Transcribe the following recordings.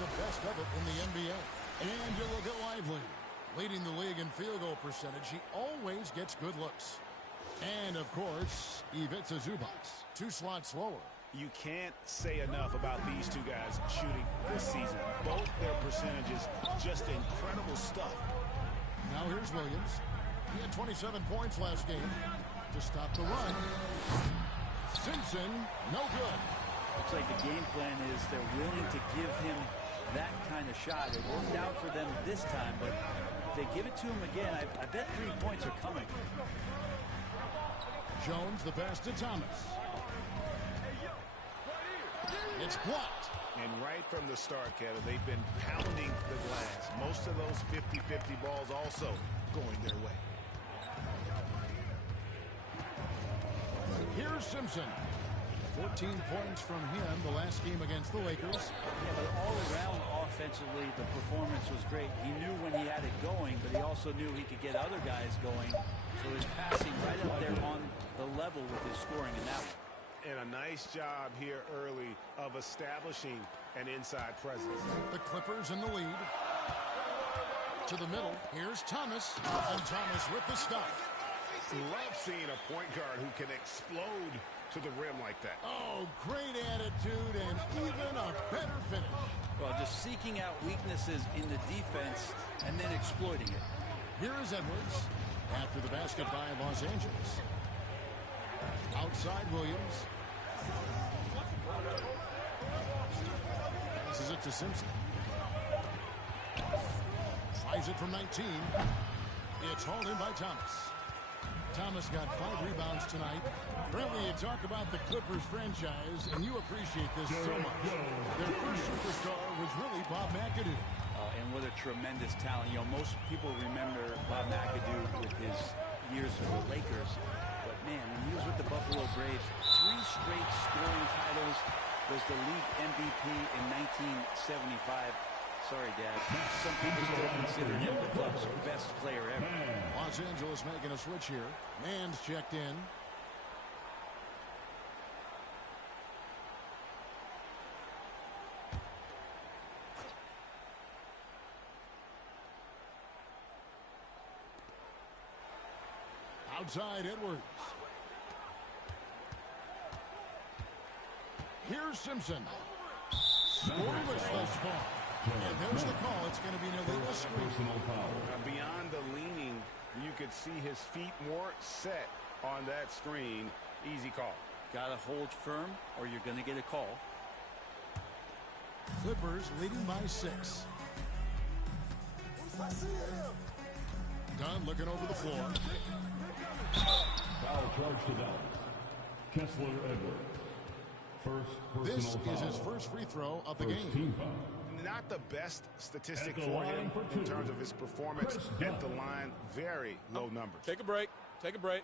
the best of it in the NBA. And you look at Lively. Leading the league in field goal percentage, he always gets good looks. And, of course, Ivica Zubac, 2 slots lower. You can't say enough about these two guys shooting this season. Both their percentages, just incredible stuff. Now here's Williams. He had 27 points last game to stop the run. Simpson, no good. Looks like the game plan is they're willing to give him that kind of shot. It worked out for them this time, but if they give it to him again, I bet 3 points are coming. Jones, the pass to Thomas. It's blocked. And right from the start, Kevin, they've been pounding the glass. Most of those 50-50 balls also going their way. Here's Simpson. 14 points from him the last game against the Lakers. Yeah, but all around offensively, the performance was great. He knew when he had it going, but he also knew he could get other guys going. So his passing right up there on the level with his scoring in that one. And a nice job here early of establishing an inside presence. The Clippers in the lead. To the middle. Here's Thomas. And Thomas with the stuff. Love seeing a point guard who can explode to the rim like that. Oh, great attitude and even a better finish. Well, just seeking out weaknesses in the defense and then exploiting it. Here is Edwards after the basket by Los Angeles. Outside Williams. Passes it to Simpson. Tries it from 19. It's hauled in by Thomas. Thomas got 5 rebounds tonight. Really, you talk about the Clippers franchise, and you appreciate this so much. Their first superstar was really Bob McAdoo. And what a tremendous talent. You know, most people remember Bob McAdoo with his years with the Lakers. But, man, when he was with the Buffalo Braves, 3 straight scoring titles, was the league MVP in 1975. Sorry, Dad. Some people still consider him the club's best player ever. Los Angeles making a switch here. Mann's checked in. Outside Edwards. Here's Simpson. Scoreless thus far. And there's the call. It's going to be an illegal screen. Beyond the leaning, you could see his feet more set on that screen. Easy call. Got to hold firm or you're going to get a call. Clippers leading by 6. Dunn looking over the floor. Foul charge to Dallas. Kessler Edwards. First this foul. is his first free throw of the First game. Team foul. Not the best statistic At the for line him for in terms of his performance at the line. Very low numbers. Take a break. Take a break.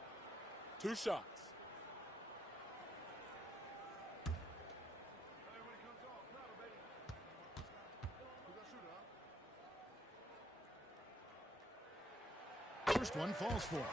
2 shots. First one falls for him.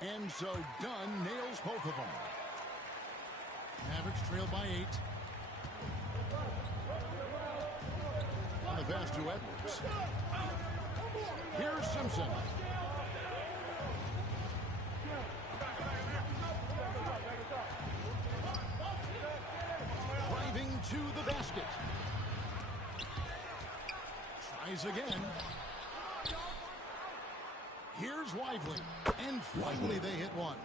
And so Dunn nails both of them. Mavericks trail by 8. On the pass to Edwards. Here's Simpson. Driving to the basket. Tries again. Here's Lively. And finally they hit one.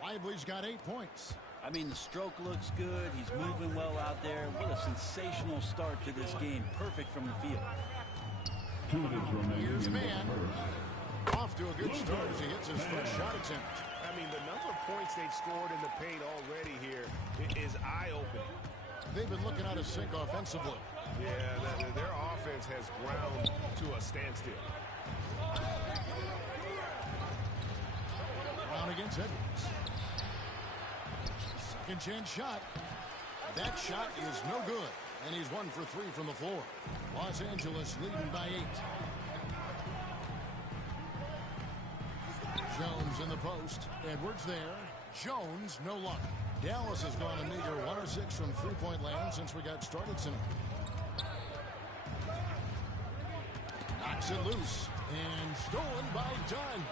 Lively's got 8 points. I mean, the stroke looks good. He's moving well out there. What a sensational start to this game. Perfect from the field. 2 minutes remaining. Here's in Man. the first. Off to a good start as he hits his first shot attempt. I mean, the number of points they've scored in the paint already here is eye-opening. They've been looking out of sync offensively. Yeah, their offense has ground to a standstill. Brown against Edwards. Second chance shot. That shot is no good. And he's 1 for 3 from the floor. Los Angeles leading by 8. Jones in the post. Edwards there. Jones, no luck. Dallas has gone a meager 1 of 6 from three-point land since we got started tonight. Knocks it loose. And stolen by Dunn.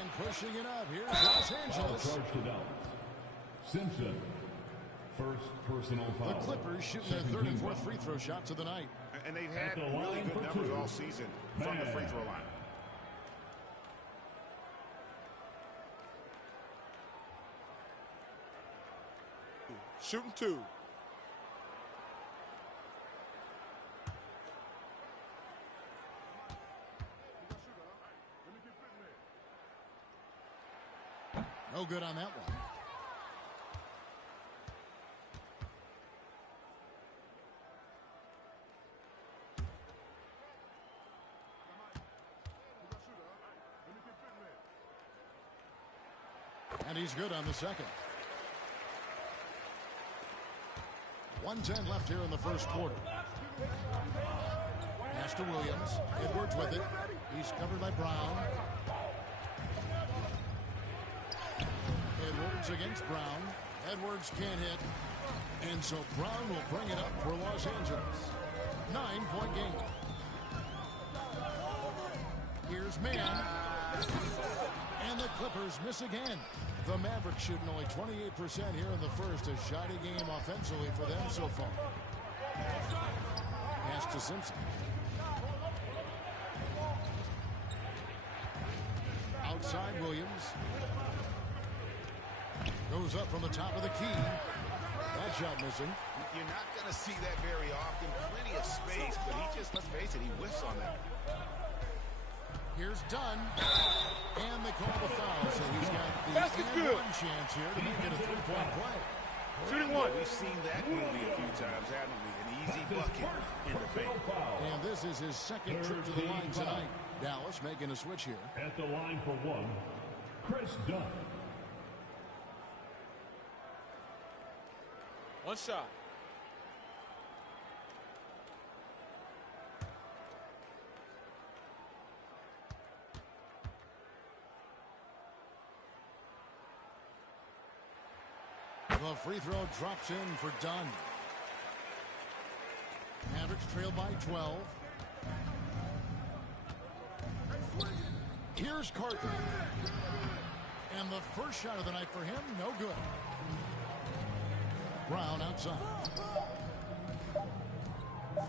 And pushing it up. Here's Los Angeles. Charge to Dallas. Simpson. First personal foul. The Clippers shooting their third and fourth free throw shots of the night. And they've had really good numbers all season from the free throw line. Shooting 2. No good on that one. And he's good on the second. 1:10 left here in the first quarter. Pass to Williams. Edwards with it. He's covered by Brown. Edwards against Brown. Edwards can't hit. And so Brown will bring it up for Los Angeles. 9-point game. Here's Mann. And the Clippers miss again. The Mavericks shooting only 28% here in the first. A shoddy game offensively for them so far. Pass to Simpson. Outside Williams. Goes up from the top of the key. That shot missing. You're not going to see that very often. Plenty of space, but he just, let's face it, he whiffs on that. Here's Dunn. And they call the foul, so he's got the Basket's good. one chance here to make it a three-point play. Shooting 1. We've seen that movie a few times, haven't we? An easy bucket in the paint. And this is his second trip to the line tonight. Dallas making a switch here. At the line for 1, Chris Dunn. 1 shot. The free throw drops in for Dunn. Mavericks trail by 12. Here's Carter. And the first shot of the night for him, no good. Brown outside.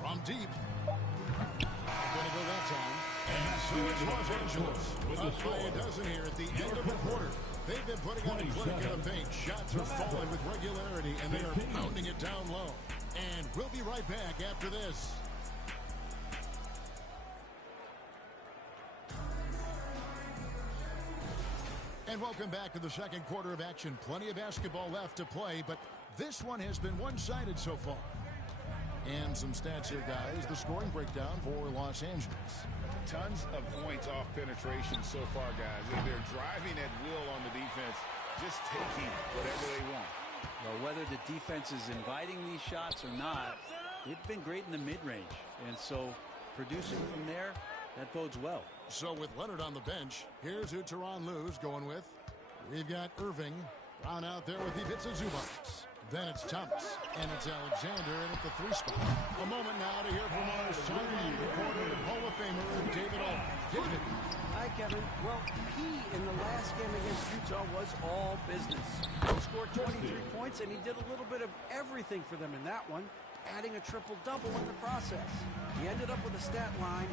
From deep. Gonna go that time. And so it's Los Angeles. Up by a dozen here at the end of the quarter. They've been putting on a clinic in the paint. Shots are falling with regularity, and they are pounding it down low. And we'll be right back after this. And welcome back to the second quarter of action. Plenty of basketball left to play, but this one has been one-sided so far. And some stats here, guys. The scoring breakdown for Los Angeles. Tons of points off penetration so far, guys. They're driving at will on the defense, just taking whatever they want. Well, whether the defense is inviting these shots or not, they've been great in the mid-range. And so producing from there, that bodes well. So with Leonard on the bench, here's who Tyronn Lue's going with. We've got Irving. Brown out there with Ivica Zubac. Then it's Thomas. And it's Alexander in at the 3 spot. A moment now to hear from our sideline reporter, Hall of Famer David Auld. David. Hi, Kevin. Well, P in the last game against Utah was all business. He scored 23 points, and he did a little bit of everything for them in that one, adding a triple-double in the process. He ended up with a stat line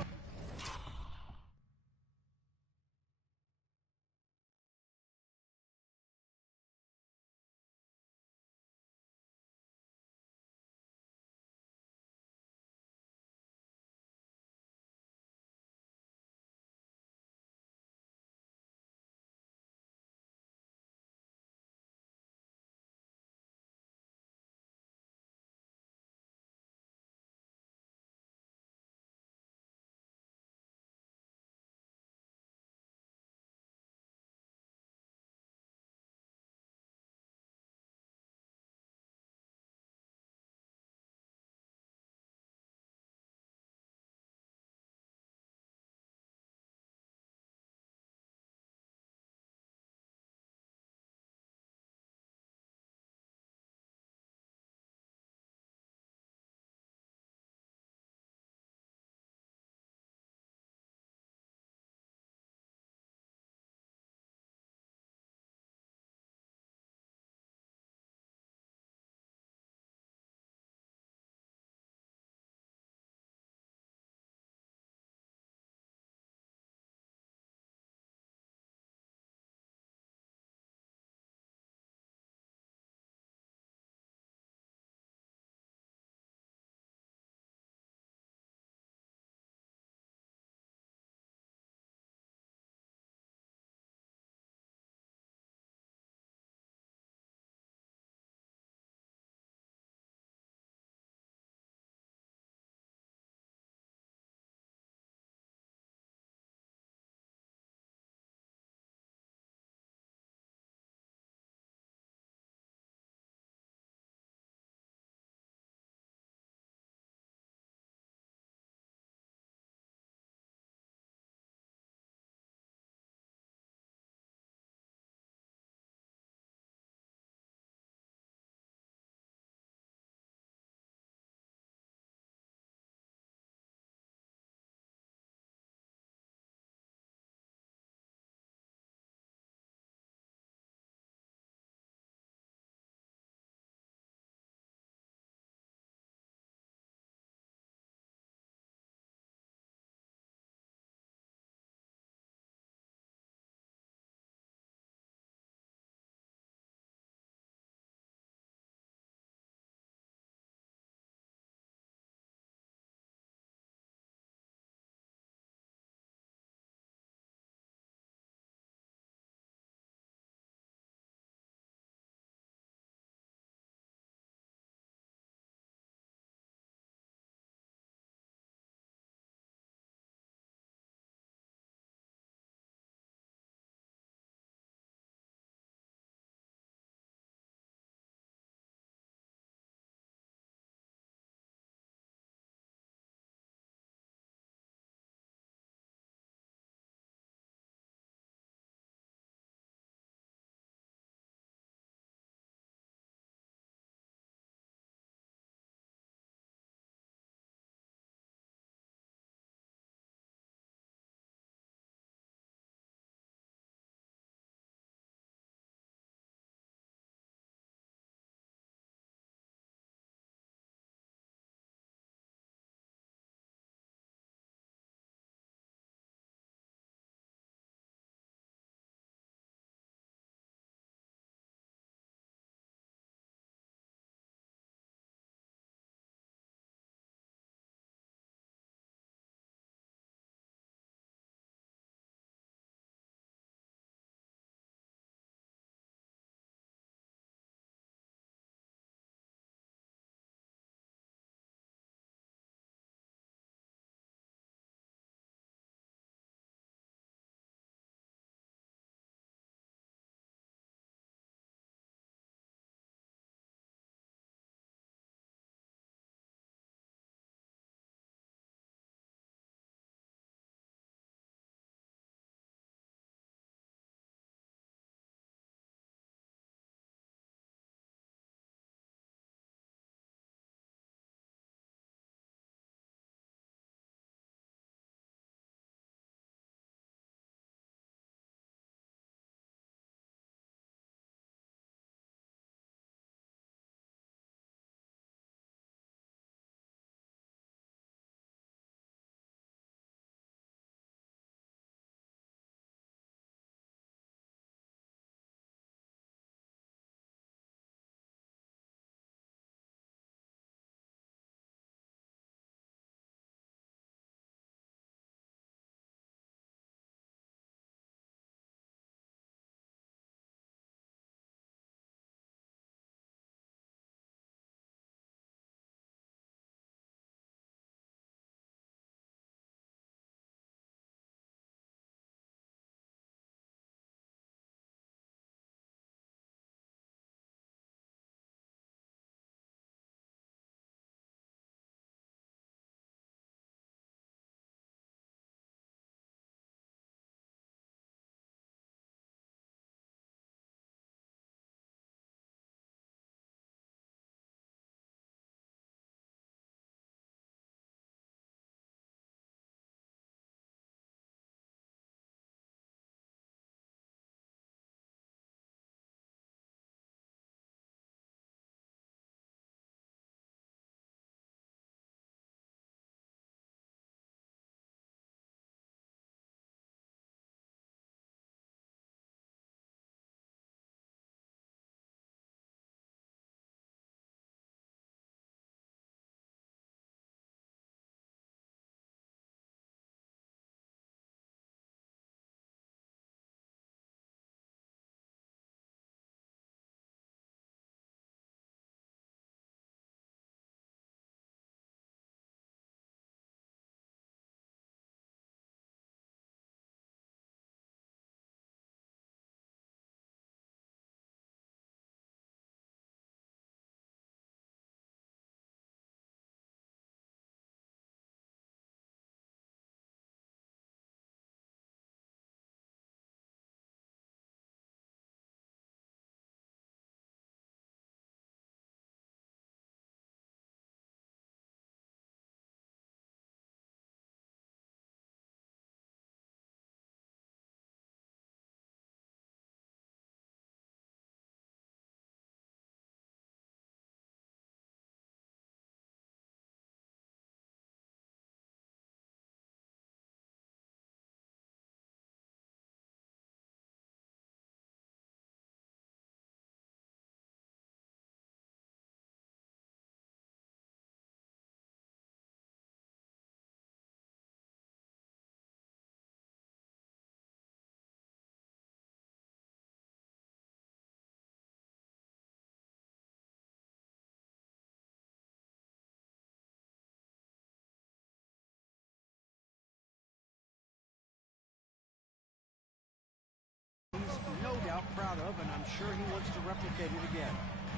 proud of, and I'm sure he wants to replicate it again.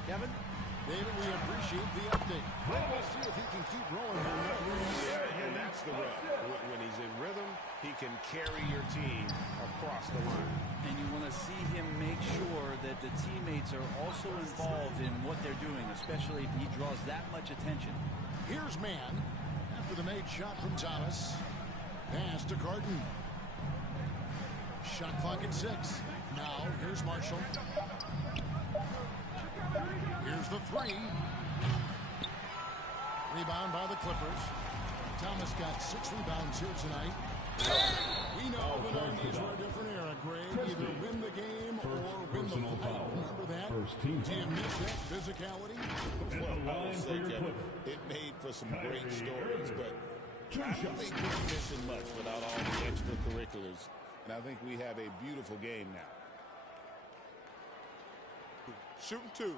Kevin? David, we appreciate the update. We'll see if he can keep rolling here. Yeah, and that's the rub. When he's in rhythm, he can carry your team across the line. And you want to see him make sure that the teammates are also involved in what they're doing, especially if he draws that much attention. Here's Mann after the made shot from Thomas. Pass to Carton. Shot clock at 6. Now, here's Marshall. Here's the 3. Rebound by the Clippers. Thomas got 6 rebounds here tonight. We know the 90s were a different era, Greg. Either win the game or win the fight. Remember that? Do you miss that physicality? Well, I would say, Kevin, it made for some great stories, but I don't think we're missing much without all the extracurriculars. And I think we have a beautiful game now. Shooting 2.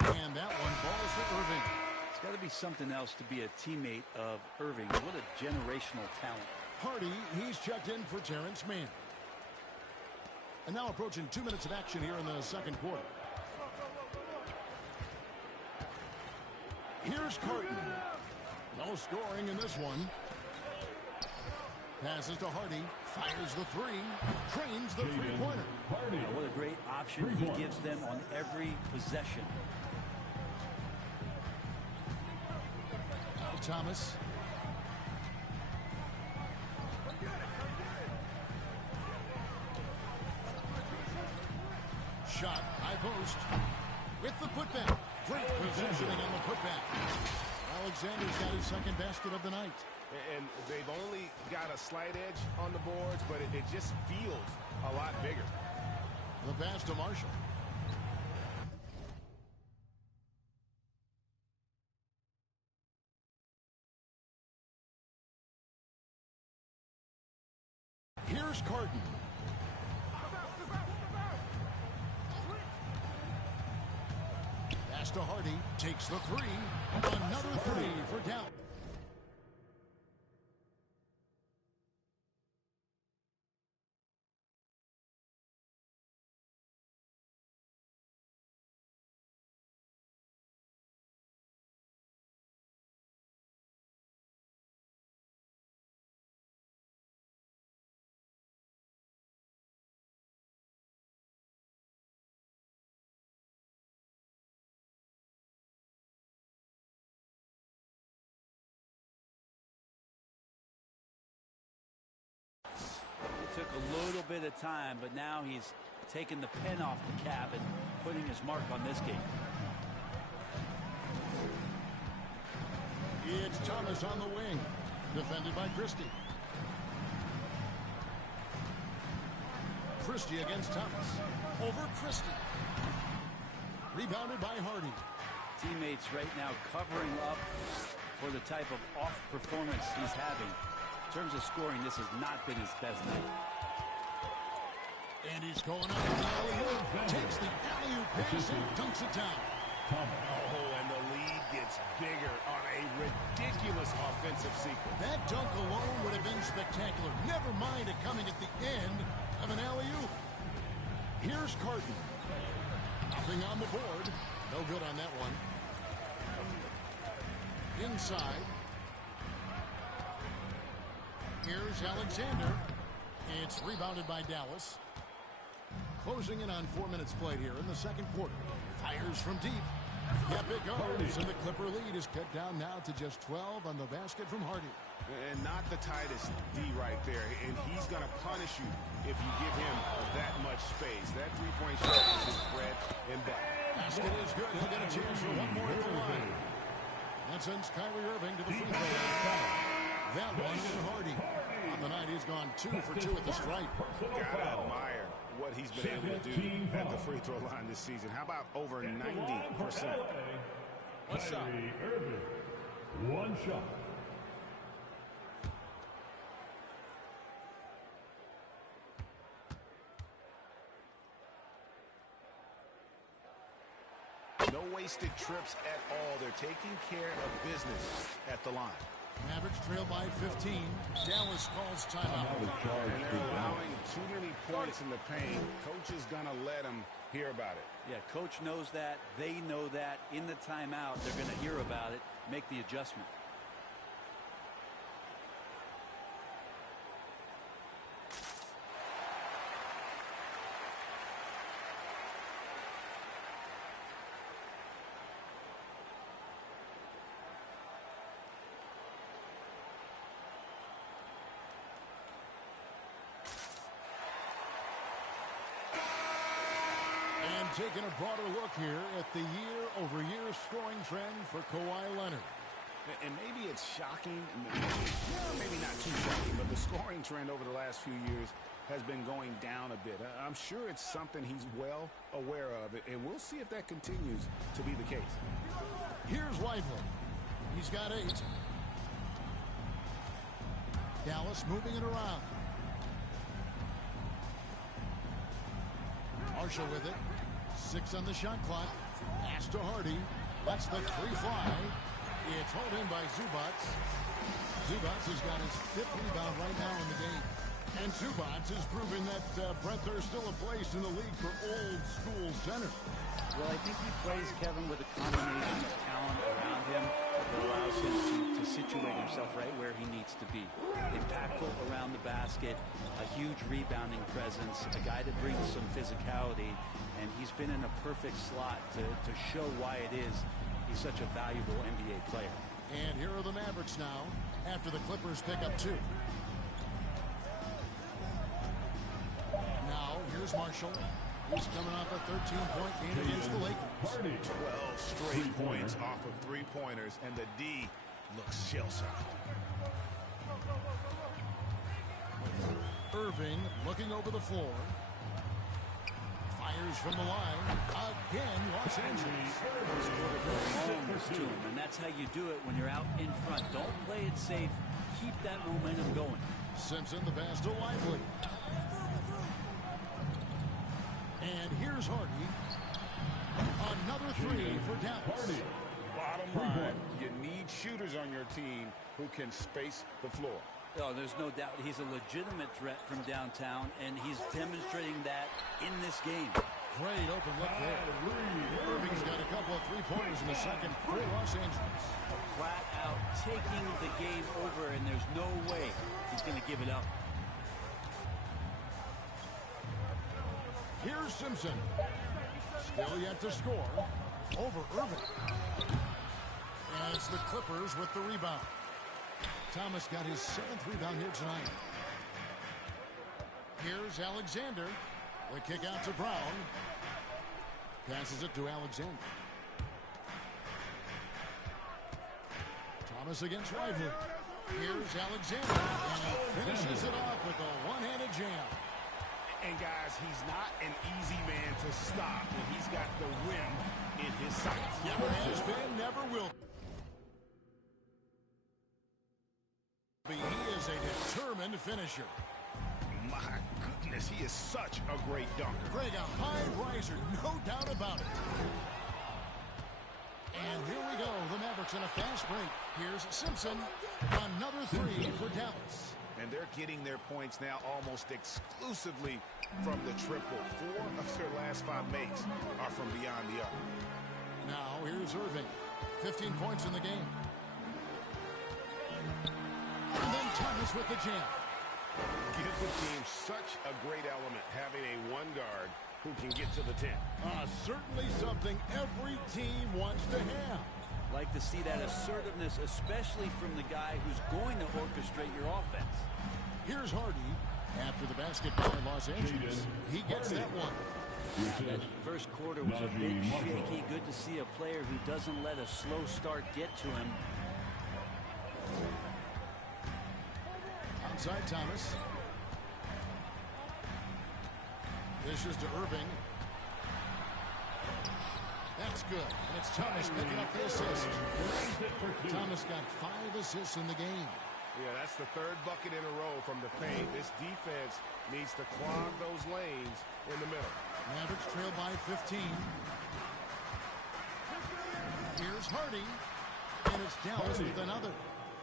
And that one falls for Irving. It's got to be something else to be a teammate of Irving. What a generational talent. Hardy, he's checked in for Terrence Mann. And now approaching 2 minutes of action here in the second quarter. Here's Carton. No scoring in this one. Passes to Hardy. Fires the 3. Trains the three-pointer. What a great option he gives them on every possession. Now Thomas. Shot, high post, with the putback. Great positioning on the putback. Alexander's got his second basket of the night. And they've only got a slight edge on the boards, but it just feels a lot bigger. The pass to Marshall. Here's Carton. Pass to Hardy. Takes the 3. Another 3 for Dallas. Took a little bit of time, but now he's taking the pen off the cap and putting his mark on this game. It's Thomas on the wing, defended by Christie. Christie against Thomas. Over Christie. Rebounded by Hardy. Teammates right now covering up for the type of off performance he's having. In terms of scoring, this has not been his best night. And he's going up the alley-oop. Takes the alley-oop pass and dunks it down. Oh, and the lead gets bigger on a ridiculous offensive sequence. That dunk alone would have been spectacular. Never mind it coming at the end of an alley-oop. Here's Carton. Nothing on the board. No good on that one. Inside. Here's Alexander. It's rebounded by Dallas. Closing in on 4 minutes played here in the second quarter. Fires from deep. Yep, it goes. And the Clipper lead is cut down now to just 12 on the basket from Hardy. And not the tightest D right there. And he's going to punish you if you give him that much space. That three-point shot is his bread and butter. Basket is good. He'll get a chance for one more at the line. That sends Kyrie Irving to the free throw line. That one to Hardy. On the night, he's gone 2 for 2 at the stripe. Gotta admire what he's been able to do at the free throw line this season. How about over 90%? One shot. One shot. No wasted trips at all. They're taking care of business at the line. Mavericks trail by 15. Dallas calls timeout. And they're allowing too many points in the paint. Coach is going to let them hear about it. Yeah, coach knows that. They know that. In the timeout, they're going to hear about it, make the adjustment. Taking a broader look here at the year-over-year scoring trend for Kawhi Leonard. And maybe it's shocking, maybe not too shocking, but the scoring trend over the last few years has been going down a bit. I'm sure it's something he's well aware of, and we'll see if that continues to be the case. Here's Lively. He's got 8. Dallas moving it around. Marshall with it. 6 on the shot clock. Pass to Hardy. That's the 3 fly. It's hauled in by Zubac. Zubac has got his 5th rebound right now in the game. And Zubac has proven that, Brent, there's still a place in the league for old school center. Well, I think he plays, Kevin, with a combination of talent around him that allows him to situate himself right where he needs to be. Impactful around the basket, a huge rebounding presence, a guy that brings some physicality, and he's been in a perfect slot to show why it is he's such a valuable NBA player. And here are the Mavericks now after the Clippers pick up 2. Now, here's Marshall. He's coming off a 13-point game against the Lakers. 12 straight points off of 3-pointers, and the D looks shell-shocked. Irving looking over the floor. Fires from the line. Again, Los Angeles. Almost to him, and that's how you do it when you're out in front. Don't play it safe. Keep that momentum going. Simpson, the pass to Lively. And here's Hardy. Another 3 for Dallas. Bottom line, you need shooters on your team who can space the floor. Oh, there's no doubt he's a legitimate threat from downtown, and he's demonstrating that in this game. Great open look there. Irving's got a couple of 3-pointers in the second for Los Angeles. Flat out taking the game over, and there's no way he's going to give it up. Here's Simpson. Still yet to score. Over Irving. And it's the Clippers with the rebound. Thomas got his 7th rebound here tonight. Here's Alexander. The kick out to Brown. Passes it to Alexander. Thomas against Lively. Here's Alexander. And he finishes it off with a one-handed jam. And guys, he's not an easy man to stop when he's got the rim in his sights. Never has been, never will. He is a determined finisher. My goodness, he is such a great dunker. Greg, a high riser, no doubt about it. And here we go, the Mavericks in a fast break. Here's Simpson, another 3 for Dallas. And they're getting their points now almost exclusively from the triple. 4 of their last 5 makes are from beyond the arc. Now here's Irving, 15 points in the game. And then Thomas with the jam. Gives the team such a great element having a 1 guard who can get to the 10. Certainly something every team wants to have. Like to see that assertiveness, especially from the guy who's going to orchestrate your offense. Here's Hardy. After the basket by Los Angeles, he gets that one. That first quarter was a bit shaky. Good to see a player who doesn't let a slow start get to him. Outside Thomas. Dishes to Irving. That's good. And it's Thomas picking up the assist. Thomas got 5 assists in the game. Yeah, that's the 3rd bucket in a row from the paint. This defense needs to clog those lanes in the middle. Mavericks trail by 15. Here's Hardy. And it's Dallas with another.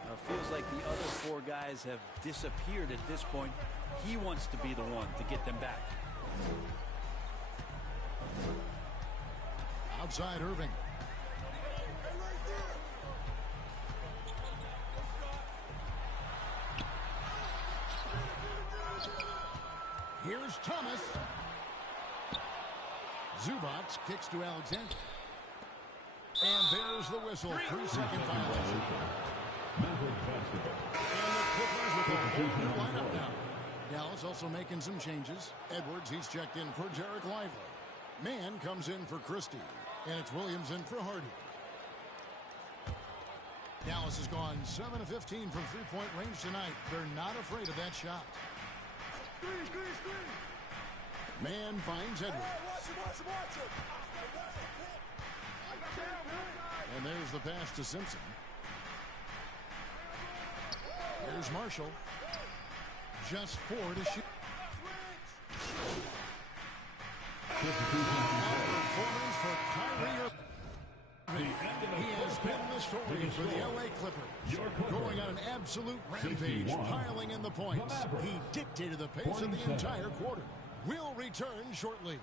Now, it feels like the other four guys have disappeared at this point. He wants to be the one to get them back. Outside Irving. Here's Thomas. Zubac kicks to Alexander. And there's the whistle. 3-second violation. And the Clippers with a whole new lineup now. Dallas also making some changes. Edwards, he's checked in for Derek Lively. Mann comes in for Christie. And it's Williams in for Hardy. Dallas has gone 7 of 15 from three-point range tonight. They're not afraid of that shot. Mann finds Edwards. And there's the pass to Simpson. Here's Marshall. Just 4 to shoot. Performance for Kyrie Irving. He has been the story for the LA Clippers. Going on an absolute rampage, piling in the points. He dictated the pace of the entire quarter. We'll return shortly.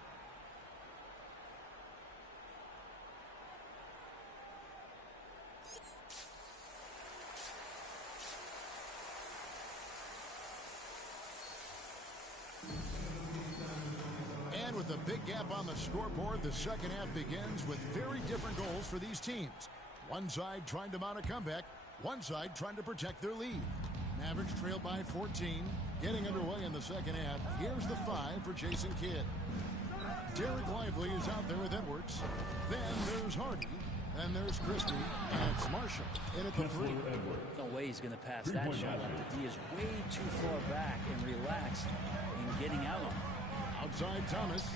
And with a big gap on the scoreboard, the second half begins with very different goals for these teams. One side trying to mount a comeback, one side trying to protect their lead. Mavericks trail by 14. Getting underway in the second half. Here's the 5 for Jason Kidd. Derek Lively is out there with Edwards. Then there's Hardy. Then there's Christie. And it's Marshall in at the 3. No way he's going to pass that shot up. The D is way too far back and relaxed in getting out on him. Outside Thomas.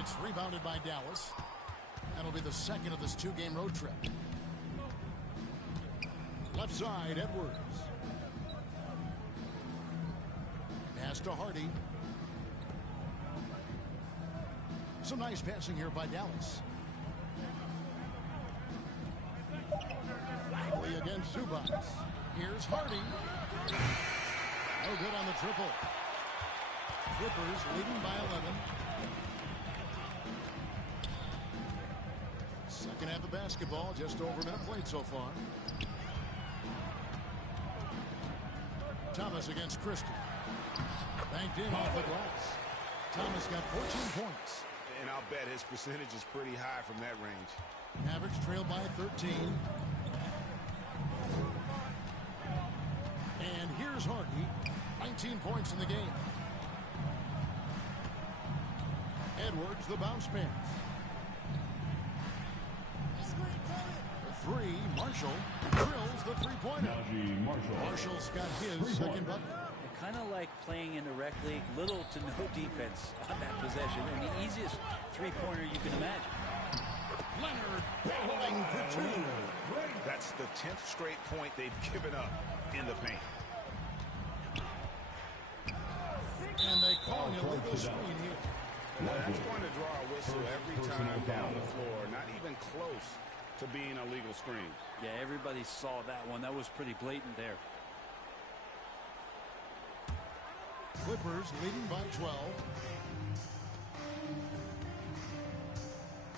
It's rebounded by Dallas. That'll be the second of this 2-game road trip. Left side, Edwards. Pass to Hardy. Some nice passing here by Dallas. Lively against Zubac. Here's Hardy. No good on the triple. Clippers leading by 11. Second half of basketball, just over a minute played so far. Thomas against Christie. Banked in off the glass. Thomas got 14 points. And I'll bet his percentage is pretty high from that range. Mavericks trail by 13. And here's Hardy. 19 points in the game. Edwards, the bounce pass. For 3, Marshall drills the three-pointer. Marshall's got his second bucket. Kind of like playing in the rec league, little to no defense on that possession, and the easiest three-pointer you can imagine. Leonard battling for 2. That's the 10th straight point they've given up in the paint. And they call an illegal screen here. That's going to draw a whistle every time down the floor. Not even close to being a legal screen. Yeah, everybody saw that one. That was pretty blatant there. Clippers leading by 12.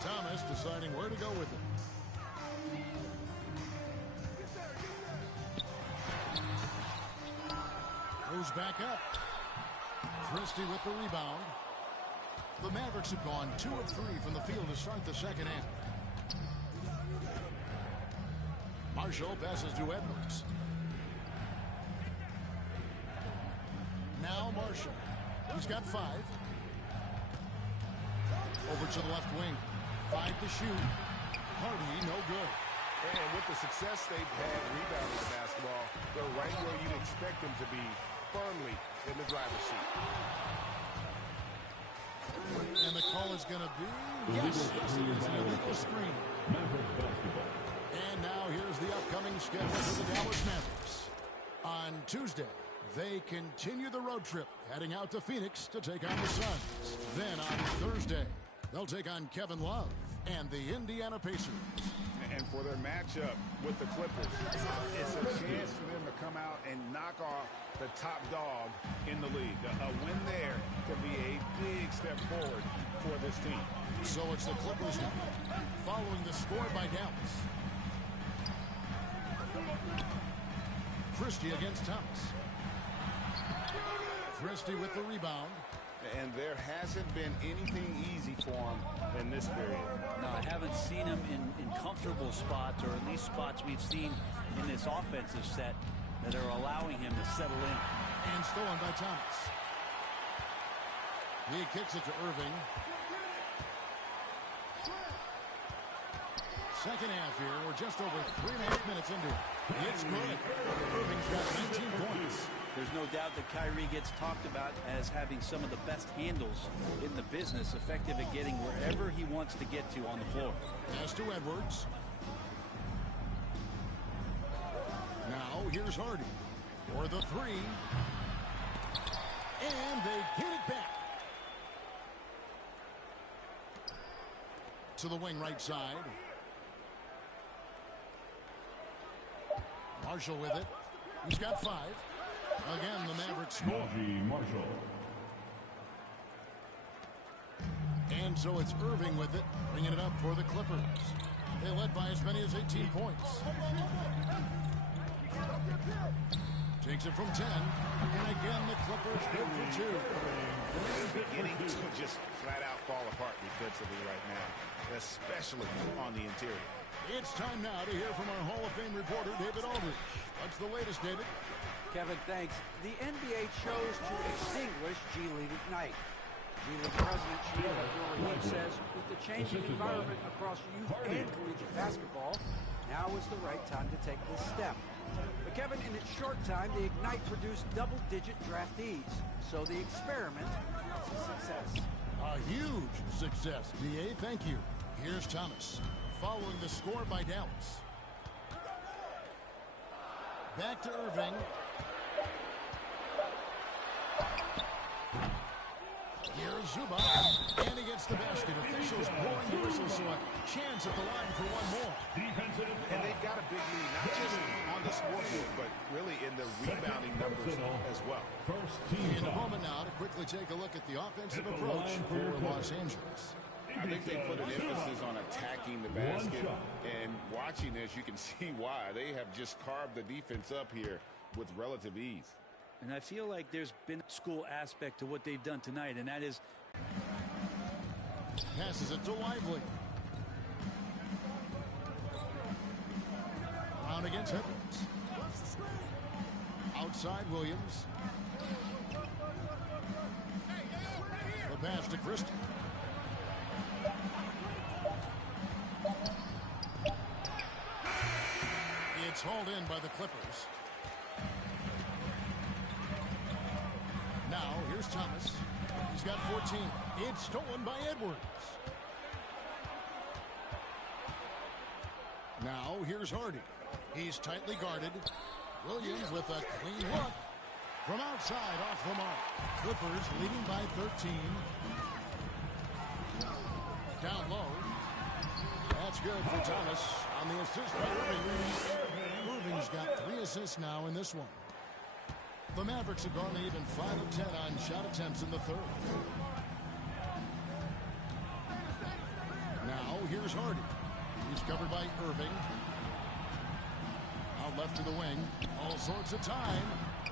Thomas deciding where to go with it. Goes back up. Christie with the rebound. The Mavericks have gone 2 of 3 from the field to start the second half. Marshall passes to Edwards. Now Marshall. He's got 5. Over to the left wing. 5 to shoot. Hardy, no good. And with the success they've had rebounding the basketball, they're right where you'd expect them to be, firmly in the driver's seat. And the call is going to be, yes, it is an illegal screen. And And now here's the upcoming schedule for the Dallas Mavericks. On Tuesday, they continue the road trip, heading out to Phoenix to take on the Suns. Then on Thursday, they'll take on Kevin Love and the Indiana Pacers. And for their matchup with the Clippers, it's a chance for them to come out and knock off the top dog in the league. A win there could be a big step forward for this team. So it's the Clippers now, following the score by Dallas. Christie against Thomas. Christie with the rebound. And there hasn't been anything easy for him in this period. No, I haven't seen him in comfortable spots, or at least spots we've seen in this offensive set that are allowing him to settle in. And stolen by Thomas. He kicks it to Irving. Second half here. We're just over 3.5 minutes into it. It's good. Irving's got 19 points. There's no doubt that Kyrie gets talked about as having some of the best handles in the business, effective at getting wherever he wants to get to on the floor. Pass to Edwards. Now here's Hardy for the three. And they get it back. To the wing right side. Marshall with it. He's got 5. Again, the Mavericks score. Marshall. And so it's Irving with it, bringing it up for the Clippers. They led by as many as 18 points. Takes it from 10. And again, the Clippers good for 2. Beginning to just flat out fall apart defensively right now, especially on the interior. It's time now to hear from our Hall of Fame reporter, David Aldridge. What's the latest, David? Kevin, thanks. The NBA chose to extinguish G League Ignite. G League President Shaquille O'Neal says with the changing environment across youth and collegiate basketball, now is the right time to take this step. But Kevin, in its short time, the Ignite produced double-digit draftees. So the experiment is a success. A huge success, D.A. Thank you. Here's Thomas, following the score by Dallas. Back to Irving. Here's Zubac, and he gets the basket. Officials blowing the whistle, so a chance at the line for one more. And they've got a big lead, not just on the scoreboard, but really in the rebounding numbers as well. In a moment now to quickly take a look at the offensive approach for Los Angeles. I think they put an emphasis on attacking the basket, and watching this, you can see why. They have just carved the defense up here with relative ease. And I feel like there's been a school aspect to what they've done tonight, and that is... Passes it to Lively. Brown against Edwards. Outside Williams. The pass to Christie. It's hauled in by the Clippers. Now, here's Thomas. He's got 14. It's stolen by Edwards. Now, here's Hardy. He's tightly guarded. Williams with a clean look. From outside, off the mark. Clippers leading by 13. Down low. That's good for Thomas on the assist by Irving. Irving's got 3 assists now in this one. The Mavericks have gone even 5 of 10 on shot attempts in the third. Now, here's Hardy. He's covered by Irving. Out left to the wing. All sorts of time.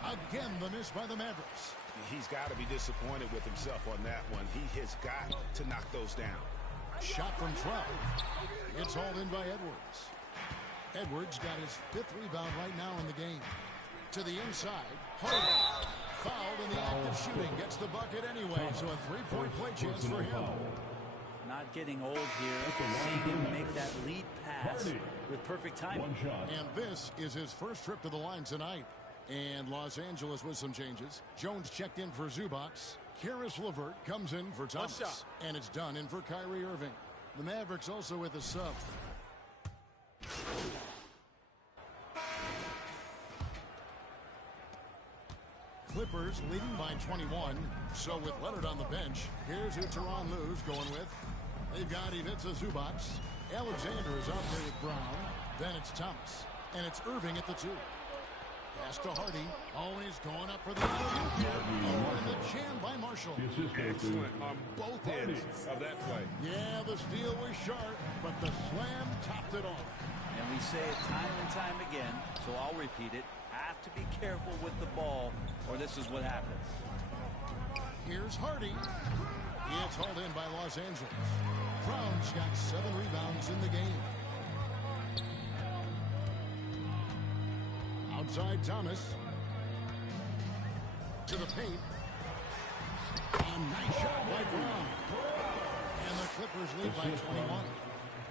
Again, the miss by the Mavericks. He's got to be disappointed with himself on that one. He has got to knock those down. Shot from 12. It's hauled in by Edwards. Edwards got his 5th rebound right now in the game. To the inside. Hardy. Fouled in the act of shooting. Gets the bucket anyway, so a 3-point play chance for him. Not getting old here. Seeing him make that lead pass with perfect timing. And this is his first trip to the line tonight. And Los Angeles with some changes. Jones checked in for Zubac. Karis LeVert comes in for Thomas. And it's done in for Kyrie Irving. The Mavericks also with a sub. Clippers leading by 21. So with Leonard on the bench, here's who Tyronn Lue's going with. They've got Ivica Zubac. Alexander is out there with Brown. Then it's Thomas. And it's Irving at the 2. Pass to Hardy. Oh, and he's going up for the alley-oop here. Oh, and the jam by Marshall. Excellent on both ends of that play. Yeah, the steal was sharp, but the slam topped it off. And we say it time and time again, so I'll repeat it. Have to be careful with the ball, or this is what happens. Here's Hardy. It's hauled in by Los Angeles. Brown's got 7 rebounds in the game. Outside Thomas. To the paint. And nice shot by Brown. And the Clippers lead by 21.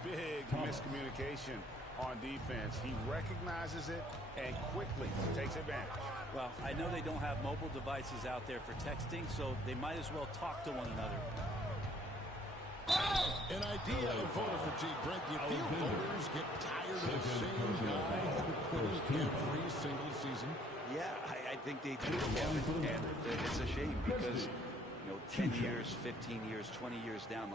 Big miscommunication on defense. He recognizes it and quickly takes advantage. Well, I know they don't have mobile devices out there for texting, so they might as well talk to one another. An idea of voter fatigue, Greg. You feel voters get tired of the same guy every single season? Yeah, I think they do, Kevin. And it's a shame because, 10 years, 15 years, 20 years down the